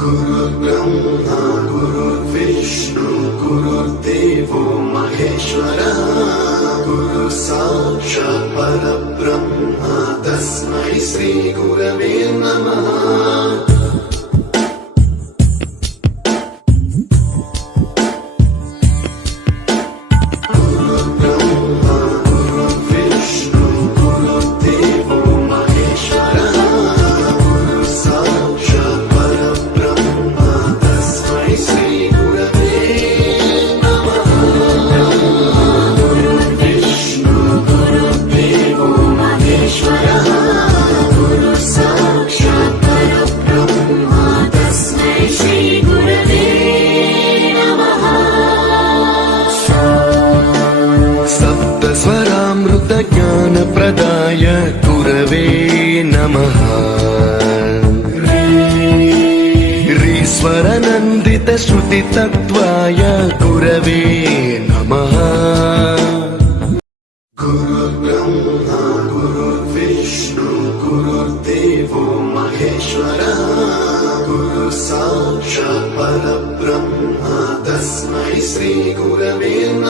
गुरुर्ब्रह्मा गुरुर्विष्णु गुरुर्देवो महेश्वरः गुरु साक्षात् परब्रह्म तस्मै श्री गुरवे नमः। ज्ञान प्रदाय गुरवे नमः। ईश्वर नन्दित श्रुति तत्त्वाय गुरवे नमः। गुरुर्ब्रह्मा गुरुर्विष्णु गुरुर्देवो महेश्वरः गुरु साक्षात् परब्रह्म तस्मै श्री गुरवे नमः।